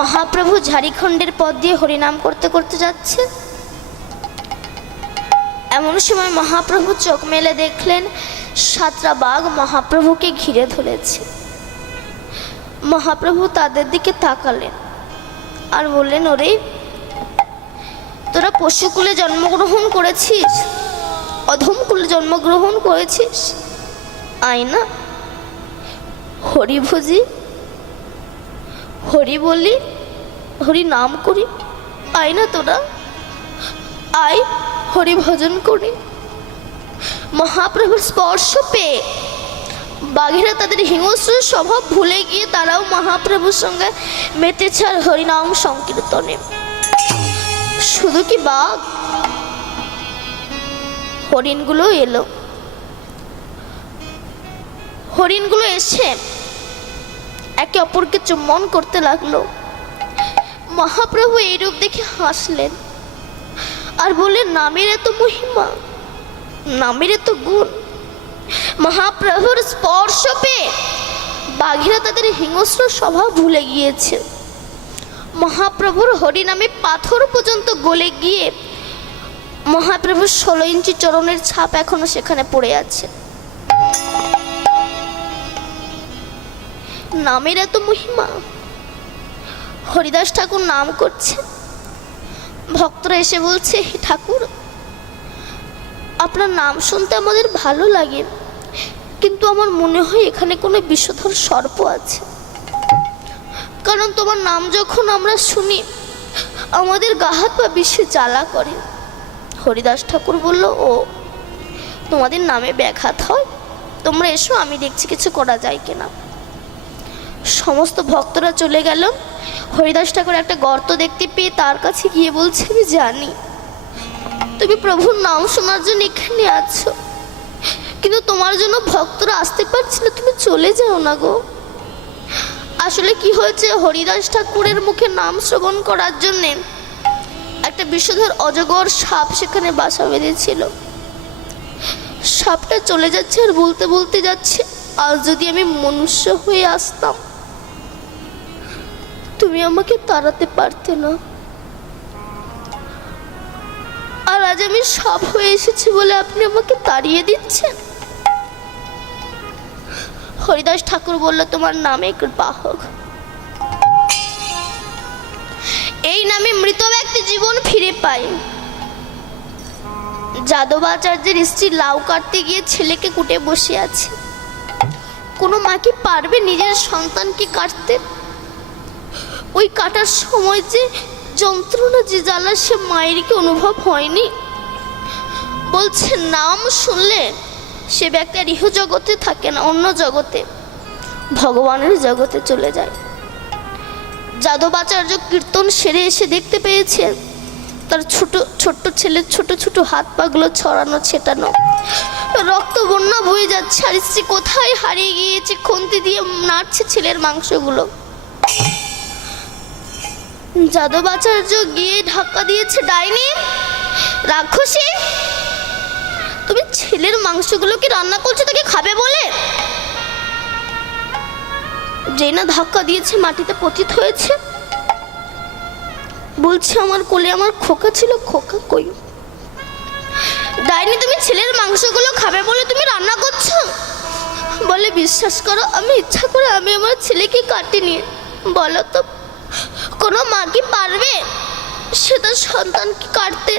মহাপ্রভু ঝাড়িখণ্ডের পথ দিয়ে হরিনাম করতে করতে যাচ্ছে। এমন সময় মহাপ্রভু চোখ মেলে দেখলেন সাতটা বাঘ মহাপ্রভুকে ঘিরে ধরেছে। মহাপ্রভু তাদের দিকে তাকালেন আর বললেন, ওরে, তোরা পশুকুলে জন্মগ্রহণ করেছিস? অধমকুলে জন্মগ্রহণ করেছিস? আয়না হরি ভুজি হরি বলি, হরি নাম করি, আয় না তোরা, আয় হরি ভজন করি। মহাপ্রভুর স্পর্শ পেয়ে বাঘেরা তাদের হিংস্র স্বভাব ভুলে গিয়ে তারাও মহাপ্রভুর সঙ্গে মেতেছে আর হরিনাম সংকীর্তনে। শুধু কি বাঘ? হরিণগুলো এলো। হরিণগুলো এসে একে অপরকে চুম্বন করতে লাগল। মহাপ্রভু এইরূপ দেখে হাসলেন আর বললেন, নামের এত মহিমা, নামের এত গুণ, মহাপ্রভুর স্পর্শ পেয়ে বাঘেরা তাদের হিংস্র স্বভাব ভুলে গিয়েছে। মহাপ্রভুর হরিনামে পাথর পর্যন্ত গলে গিয়ে মহাপ্রভুর ষোলো ইঞ্চি চরণের ছাপ এখনও সেখানে পড়ে আছে। নামের এত মহিমা? হরিদাস ঠাকুর নাম করছে। ভক্তরা এসে বলছে, "হে ঠাকুর, আপনার নাম শুনতে আমাদের ভালো লাগে, কিন্তু আমার মনে হয় এখানে কোনো বিষধর সর্প আছে। কারণ তোমার নাম যখন আমরা শুনি, আমাদের গাহাত বা বিশ্বে জ্বালা করে। হরিদাস ঠাকুর বলল, ও, তোমাদের নামে ব্যাঘাত হয়। তোমরা এসো, আমি দেখছি কিছু করা যায় কিনা। সমস্ত ভক্তরা চলে গেল। হরিদাস ঠাকুর একটা গর্ত দেখতে পেয়ে তার কাছে গিয়ে বলছে, আমি জানি। তুমি প্রভুর নাম শোনার জন্য এখানে আছো। কিন্তু তোমার জন্য ভক্তরা আসতে পারছে না। তুমি চলে যাও না গো। আসলে কি হয়েছে? হরিদাস ঠাকুরের মুখে নাম শ্রবণ করার জন্যে একটা বিষধর অজগর সাপ সেখানে বাসা বেঁধেছিল। সাপটা চলে যাচ্ছে আর বলতে বলতে যাচ্ছে আর যদি আমি মনুষ্য হয়ে আসতাম তুমি আমাকে তাড়াতে পারতে না। আর আজ আমি সাপ হয়ে এসেছি বলে আপনি আমাকে তাড়িয়ে দিচ্ছেন? হরিদাস ঠাকুর বলল, তোমার নামে কৃপা হোক এই নামে মৃত ব্যক্তি জীবন ফিরে পায়। যাদবাচার্যের স্ত্রী লাউ কাটতে গিয়ে ছেলেকে কুটে বসে আছে। কোনো মা কি পারবে নিজের সন্তানকে কাটতে? ওই কাটার সময় যে যন্ত্রণা যে জ্বালা সে মায়ের কি অনুভব হয়নি? বলছে, নাম শুনলে সে ব্যক্তি ইহ জগতে থাকে না, অন্য জগতে, ভগবানের জগতে চলে যায়। যাদবাচার্য কীর্তন সেরে এসে দেখতে পেয়েছে, তার ছোট, ছোট্ট ছেলের ছোট ছোট হাত পাগুলো ছড়ানো ছেটানো। রক্ত বন্যা বয়ে যাচ্ছে, আর কোথায় হারিয়ে গিয়েছে, খুন্তি দিয়ে নাড়ছে ছেলের মাংসগুলো। যাদবাচার্য গিয়ে ধাক্কা দিয়েছে ডাইনি? রাক্ষসী? তুমি ছেলের মাংসগুলো কি রান্না করছ তাকে খাবে বলে? যেই না ধাক্কা দিয়েছে, মাটিতে পতিত হয়েছে। বলছে, আমার কোলে আমার খোকা ছিল, খোকা কই? ডাইনি, তুমি ছেলের মাংসগুলো খাবে বলে তুমি রান্না করছ? বলে, বিশ্বাস করো, আমি ইচ্ছা করে আমি আমার ছেলেকে কাটিনি। বলো তো কোনো মা কি পারবে সে তার সন্তানকে কাটতে?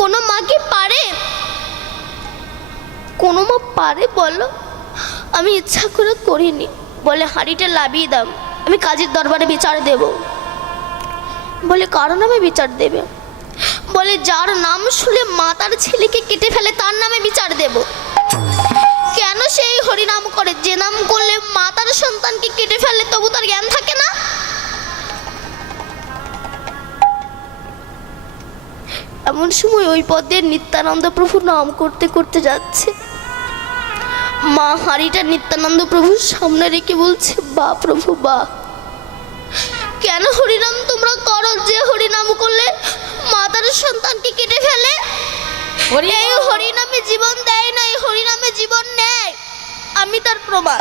কোনো মা কি পারে? কোনো মা পারে বলো? আমি ইচ্ছা করে করিনি। বলে হাঁড়িটা লাভিয়ে দাম আমি কাজের দরবারে বিচার দেব। বলে কারও নামে বিচার দেবে? বলে যার নাম শুনে মা তার ছেলেকে কেটে ফেলে তার নামে বিচার দেব। কেন সেই হরিনাম করে? যে নাম করলে মা তার সন্তানকে কেটে ফেলে, তবু তার জ্ঞান এমন সময় ওই পদে নিত্যানন্দ প্রভু নাম করতে করতে যাচ্ছে। মা হাড়িটা নিত্যানন্দ প্রভুর সামনে রেখে বলছে বা প্রভু বা। কেন হরিনাম তোমরা করো যে হরিনাম করলে মাতার সন্তানকে কেটে ফেলে? এই হরিনামে জীবন দেয় না এই হরিনামে জীবন নেয়। আমি তার প্রমাণ।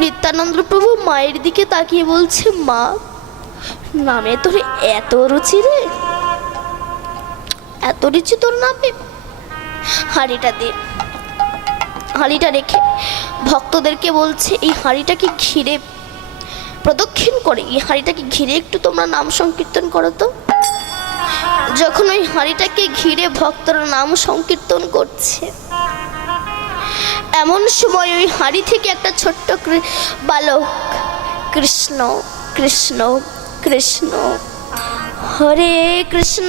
নিত্যানন্দ প্রভু মায়ের দিকে তাকিয়ে বলছে মা নামে তোর এত রুচি রে। এত রুচি তোর নামে হাঁড়িটা দে। হাঁড়িটা রেখে ভক্তদেরকে বলছে, এই হাঁড়িটাকে ঘিরে প্রদক্ষিণ করে। এই হাঁড়িটাকে ঘিরে একটু তোমরা নাম সংকীর্তন করো তো। যখন ওই হাঁড়িটাকে ঘিরে ভক্তরা নাম সংকীর্তন করছে, এমন সময় ওই হাঁড়ি থেকে একটা ছোট্ট বালক, কৃষ্ণ কৃষ্ণ কৃষ্ণ, হরে কৃষ্ণ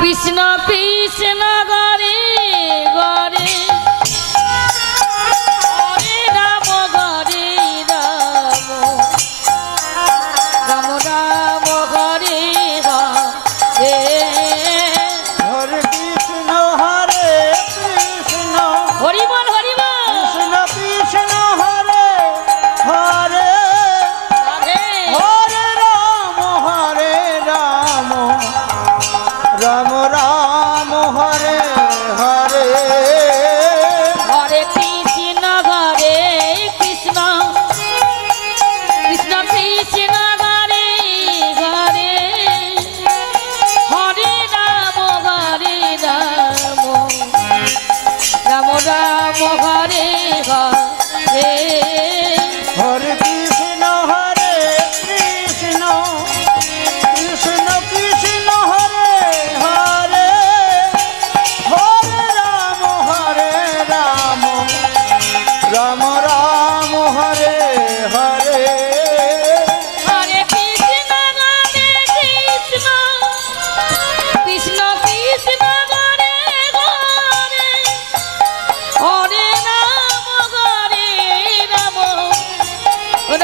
কৃষ্ণ কৃষ্ণ।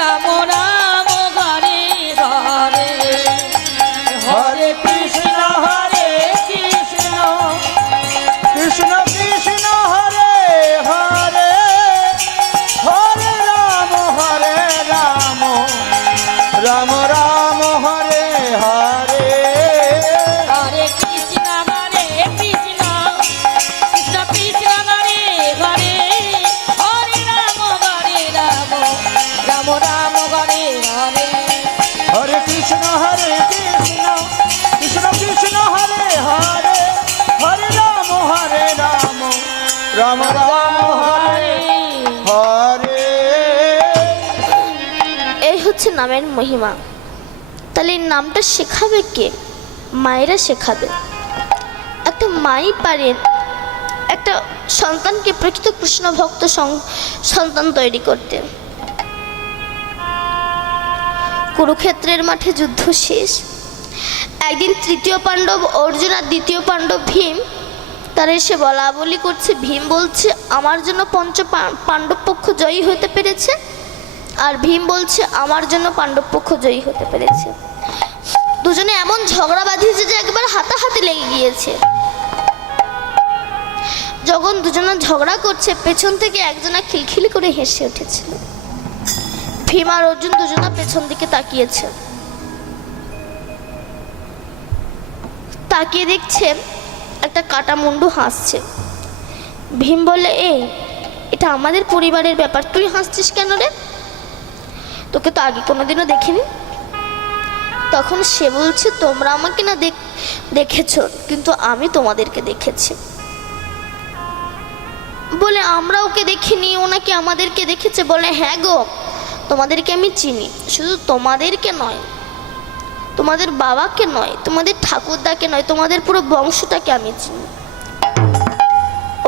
রাম এই হচ্ছে নামের মহিমা। তাহলে নামটা শেখাবে কে? মায়েরা শেখাবে। একটা মাই পারেন, একটা সন্তানকে প্রকৃত কৃষ্ণ ভক্ত সন্তান তৈরি করতে। কুরুক্ষেত্রের মাঠে যুদ্ধ শেষ। একদিন তৃতীয় পাণ্ডব অর্জুন আর দ্বিতীয় পাণ্ডব ভীম তারা এসে বলা বলি করছে, ভীম বলছে, আমার জন্য পঞ্চ পাণ্ডব পক্ষ জয়ী হতে পেরেছে। আর ভীম বলছে, আমার জন্য পাণ্ডব পক্ষ জয়ী হতে পেরেছে। দুজনে এমন ঝগড়া বাঁধিয়েছে যে একবার হাতাহাতি লেগে গিয়েছে। যখন দুজনে ঝগড়া করছে, পেছন থেকে একজনা খিলখিলি করে হেসে উঠেছিল ভীম আর অর্জুন দুজনা পেছন দিকে তাকিয়েছে। তাকিয়ে দেখছে একটা কাটা মুন্ডু হাসছে। ভীম বলে এই এটা আমাদের পরিবারের ব্যাপার। তুই হাসছিস কেন রে? তোকে তো আগে কোনোদিনও দেখিনি। তখন সে বলছে, তোমরা আমাকে না দেখ, দেখেছ, কিন্তু আমি তোমাদেরকে দেখেছি। বলে, আমরা ওকে দেখিনি, ও নাকি আমাদেরকে দেখেছে? বলে হ্যাঁ গো, তোমাদেরকে আমি চিনি। শুধু তোমাদেরকে নয় তোমাদের বাবাকে নয়, তোমাদের ঠাকুরদাকে নয়, তোমাদের পুরো বংশটাকে আমি চিনি।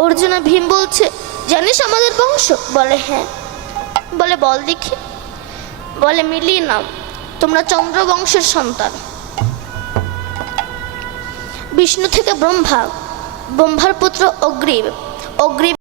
অর্জুনা ভীম বলছে, জানিস আমাদের বংশ? বলে হ্যাঁ। বলে, বল দেখি। বলে, মিলিয়ে নাও, তোমরা চন্দ্রবংশের সন্তান। বিষ্ণু থেকে ব্রহ্মা, ব্রহ্মার পুত্র অগ্রিব অগ্রিব